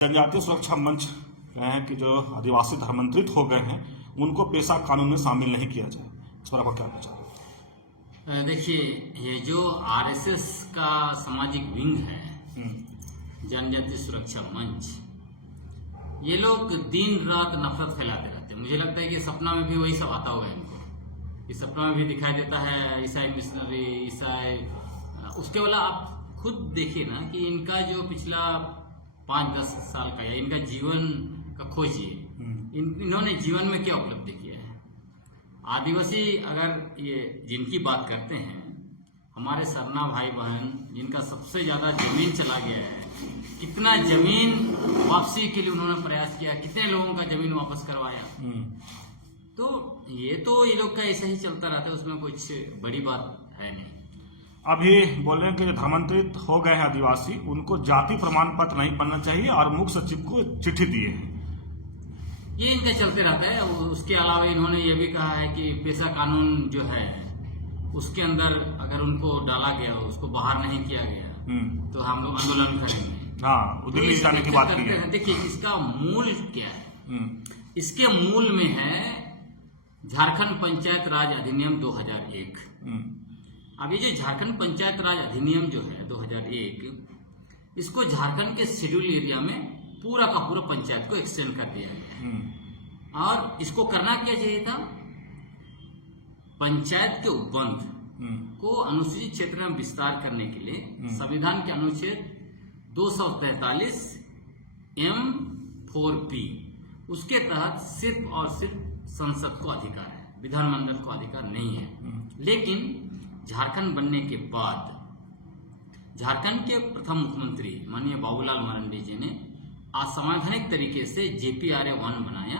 जनजातीय सुरक्षा मंच कहे हैं कि जो आदिवासी धर्मांतरित हो गए हैं उनको पेशा कानून में शामिल नहीं किया जाए। इस पर आपका क्या विचार है? देखिए, ये जो आरएसएस का सामाजिक विंग है, जनजातीय सुरक्षा मंच, ये लोग दिन रात नफरत फैलाते रहते हैं। मुझे लगता है कि सपना में भी वही सब आता होगा इनको। इस सपना में भी दिखाई देता है ईसाई मिशनरी, ईसाई। उसके वाला आप खुद देखिए ना कि इनका जो पिछला 5-10 साल का या इनका जीवन का खोजिए, इन्होंने जीवन में क्या उपलब्धि किया है। आदिवासी अगर ये जिनकी बात करते हैं, हमारे सरना भाई बहन जिनका सबसे ज्यादा जमीन चला गया है, कितना जमीन वापसी के लिए उन्होंने प्रयास किया, कितने लोगों का जमीन वापस करवाया। तो ये लोग का ऐसा ही चलता रहता है, उसमें कुछ बड़ी बात है नहीं। अभी बोल रहे हैं कि जो धर्मांतरित हो गए हैं आदिवासी, उनको जाति प्रमाण पत्र नहीं बनना चाहिए और मुख्य सचिव को चिट्ठी दिए हैं। ये इनका चलते रहता है। उसके अलावा इन्होंने ये भी कहा है कि पेशा कानून जो है उसके अंदर अगर उनको डाला गया, उसको बाहर नहीं किया गया तो हम लोग आंदोलन करेंगे। हाँ, दिल्ली जाने की बात की है। देखिए, इसका मूल क्या है? इसके मूल में है झारखंड पंचायत राज अधिनियम 2001। अब ये जो झारखंड पंचायत राज अधिनियम जो है 2001, इसको झारखंड के शेड्यूल एरिया में पूरा का पूरा पंचायत को एक्सटेंड कर दिया गया। और इसको करना क्या चाहिए था? पंचायत के उपबंध को अनुसूचित क्षेत्र में विस्तार करने के लिए संविधान के अनुच्छेद 243 M4P, उसके तहत सिर्फ और सिर्फ संसद को अधिकार है, विधानमंडल को अधिकार नहीं है। लेकिन झारखंड बनने के बाद झारखंड के प्रथम मुख्यमंत्री माननीय बाबूलाल मरांडी जी ने असंवैधानिक तरीके से JPRA 1 बनाया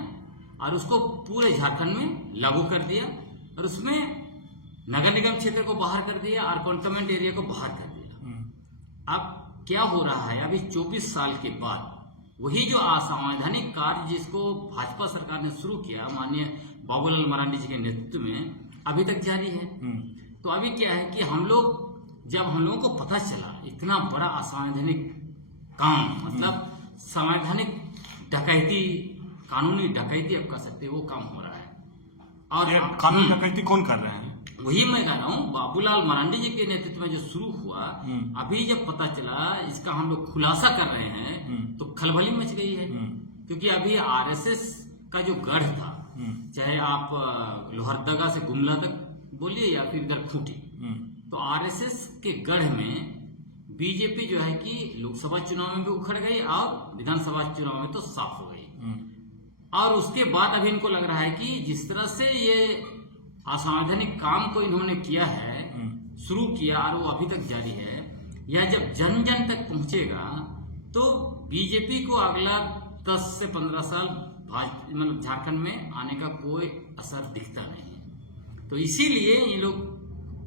और उसको पूरे झारखंड में लागू कर दिया और उसमें नगर निगम क्षेत्र को बाहर कर दिया और कंटोनमेंट एरिया को बाहर कर दिया। अब क्या हो रहा है? अभी 24 साल के बाद वही जो असंवैधानिक कार्य जिसको भाजपा सरकार ने शुरू किया माननीय बाबूलाल मरांडी जी के नेतृत्व में, अभी तक जारी है। तो अभी क्या है कि हम लोगों को पता चला इतना बड़ा असंवैधानिक काम, मतलब संवैधानिक डकैती, कानूनी डकैती आप कह सकते हैं, वो काम हो रहा है। और ये कानूनी डकैती कौन कर रहे हैं? वही मैं कह रहा हूँ, बाबूलाल मरांडी जी के नेतृत्व में जो शुरू हुआ, अभी जब पता चला इसका हम लोग खुलासा कर रहे हैं तो खलबली मच गई है। क्योंकि अभी आरएसएस का जो गढ़ था, चाहे आप लोहरदगा से गुमला तक बोलिए या फिर इधर खूंटी, तो आरएसएस के गढ़ में बीजेपी जो है कि लोकसभा चुनाव में भी उखड़ गई और विधानसभा चुनाव में तो साफ हो गई। और उसके बाद अभी इनको लग रहा है कि जिस तरह से ये असंवैधानिक काम को इन्होंने किया है, शुरू किया और वो अभी तक जारी है, यह जब जन जन तक पहुंचेगा तो बीजेपी को अगला 10 से 15 साल मतलब झारखंड में आने का कोई असर दिखता नहीं है। तो इसीलिए ये लोग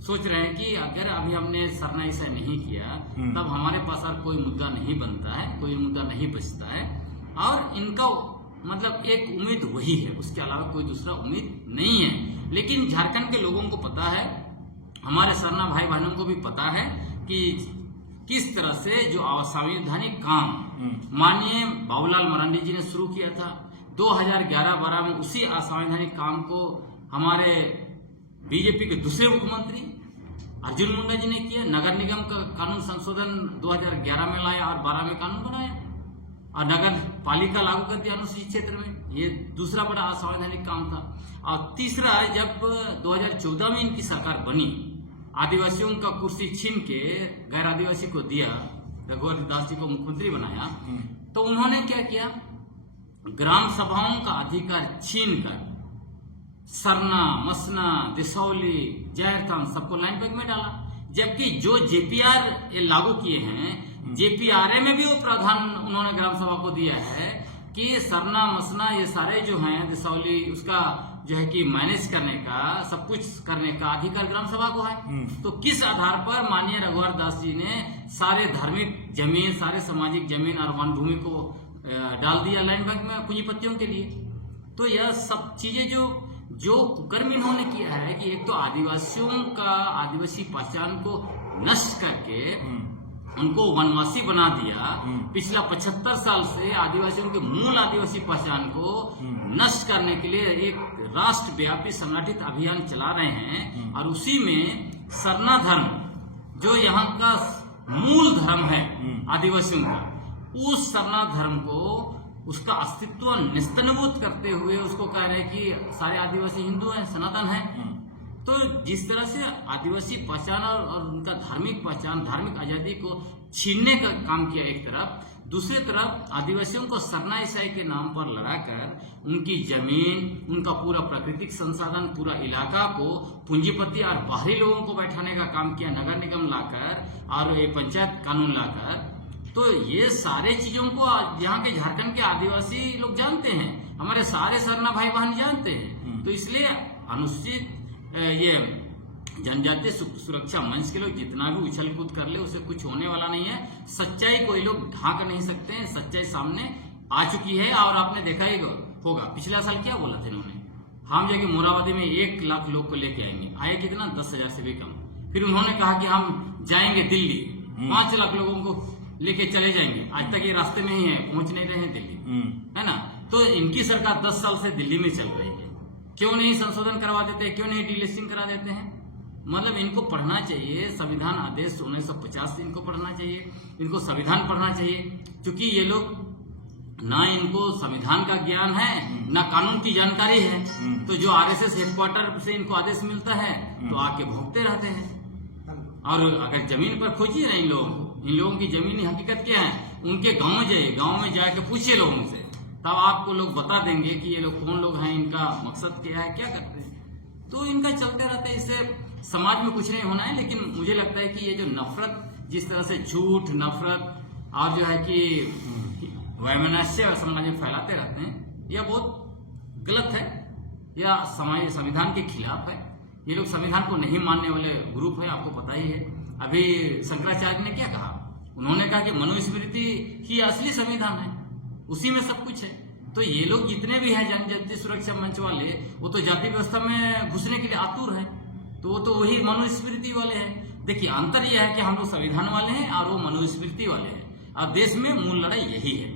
सोच रहे हैं कि अगर अभी हमने सरना ऐसा नहीं किया तब हमारे पास और कोई मुद्दा नहीं बनता है, कोई मुद्दा नहीं बचता है। और इनका मतलब एक उम्मीद वही है, उसके अलावा कोई दूसरा उम्मीद नहीं है। लेकिन झारखंड के लोगों को पता है, हमारे सरना भाई बहनों को भी पता है कि किस तरह से जो असंवैधानिक काम माननीय बाबूलाल मरांडी जी ने शुरू किया था 2011-12 में, उसी असंवैधानिक काम को हमारे बीजेपी के दूसरे मुख्यमंत्री अर्जुन मुंडा जी ने किया। नगर निगम का कानून संशोधन 2011 में लाया और 12 में कानून बनाया और नगर पालिका लागू कर दिया अनुसूचित क्षेत्र में। ये दूसरा बड़ा असंवैधानिक काम था। और तीसरा, जब 2014 में इनकी सरकार बनी, आदिवासियों का कुर्सी छीन के गैर आदिवासी को दिया, रघुवर दास जी को मुख्यमंत्री बनाया, तो उन्होंने क्या किया? ग्राम सभाओं का अधिकार छीन कर सरना, मसना, दिसौली, जहरथान सबको लाइन बैग में डाला। जबकि जो JPR लागू किए हैं, JPRA में भी वो प्रावधान उन्होंने ग्राम सभा को दिया है कि सरना, मसना ये सारे जो हैं, दिसौली, उसका जो है कि मैनेज करने का, सब कुछ करने का अधिकार ग्राम सभा को है। तो किस आधार पर माननीय रघुवर दास जी ने सारे धार्मिक जमीन, सारे सामाजिक जमीन और वन भूमि को डाल दिया लाइन बैंक में पूंजीपतियों के लिए? तो यह सब चीजें जो कुकर्म इन्होंने किया है कि एक तो आदिवासियों का, आदिवासी पहचान को नष्ट करके उनको वनवासी बना दिया, पिछला 75 साल से आदिवासियों के मूल आदिवासी पहचान को नष्ट करने के लिए एक राष्ट्रव्यापी संगठित अभियान चला रहे हैं। और उसी में सरना धर्म जो यहाँ का मूल धर्म है आदिवासियों का, उस सरना धर्म को उसका अस्तित्व निस्तनभूत करते हुए उसको कह रहे हैं कि सारे आदिवासी हिंदू हैं, सनातन हैं। तो जिस तरह से आदिवासी पहचान और उनका धार्मिक पहचान, धार्मिक आजादी को छीनने का काम किया एक तरफ, दूसरी तरफ आदिवासियों को सरना ईसाई के नाम पर लड़ाकर उनकी जमीन, उनका पूरा प्राकृतिक संसाधन, पूरा इलाका को पूंजीपति और बाहरी लोगों को बैठाने का काम किया, नगर निगम लाकर और ये पंचायत कानून लाकर। तो ये सारे चीजों को यहाँ के झारखंड के आदिवासी लोग जानते हैं, हमारे सारे सरना भाई बहन जानते हैं। तो इसलिए अनुसूचित ये जनजातीय सुरक्षा मंच के लोग जितना भी उछल कूद कर ले उसे कुछ होने वाला नहीं है। सच्चाई कोई लोग ढांक नहीं सकते हैं, सच्चाई सामने आ चुकी है। और आपने देखा ही होगा पिछला साल क्या बोला था इन्होंने, हम जाके मोराबादी में 1 लाख लोग को लेके आएंगे, आए कितना 10,000 से भी कम। फिर उन्होंने कहा कि हम जाएंगे दिल्ली, 5 लाख लोगों को लेके चले जाएंगे। आज तक ये रास्ते में ही है, पहुंच नहीं रहे हैं दिल्ली, है ना। तो इनकी सरकार 10 साल से दिल्ली में चल रही है, क्यों नहीं संशोधन करवा देते, क्यों नहीं डीलिस्टिंग करा देते हैं। मतलब इनको पढ़ना चाहिए, संविधान आदेश 1950 से इनको पढ़ना चाहिए, इनको संविधान पढ़ना चाहिए। क्योंकि ये लोग ना इनको संविधान का ज्ञान है, ना कानून की जानकारी है। तो जो आरएसएस हेडक्वार्टर से इनको आदेश मिलता है तो आके भोगते रहते हैं। और अगर जमीन पर खोजिए ना इन लोगों की जमीनी हकीकत क्या है, उनके गाँव में जाइए, गाँव में जाके पूछिए लोगों से, तब आपको लोग बता देंगे कि ये लोग कौन लोग हैं, इनका मकसद क्या है, क्या करते हैं। तो इनका चलते रहता है, इससे समाज में कुछ नहीं होना है। लेकिन मुझे लगता है कि ये जो नफरत, जिस तरह से झूठ, नफरत और जो है कि वैमनस्य समाज में फैलाते रहते हैं, यह बहुत गलत है, यह समाज संविधान के खिलाफ है। ये लोग संविधान को नहीं मानने वाले ग्रुप है, आपको पता ही है। अभी शंकराचार्य ने क्या कहा, उन्होंने कहा कि मनुस्मृति ही असली संविधान है, उसी में सब कुछ है। तो ये लोग जितने भी हैं जनजातीय सुरक्षा मंच वाले, वो तो जाति व्यवस्था में घुसने के लिए आतुर है। तो वो तो वही मनुस्मृति वाले हैं। देखिए अंतर यह है कि हम लोग संविधान वाले हैं और वो मनुस्मृति वाले हैं। और देश में मूल लड़ाई यही है।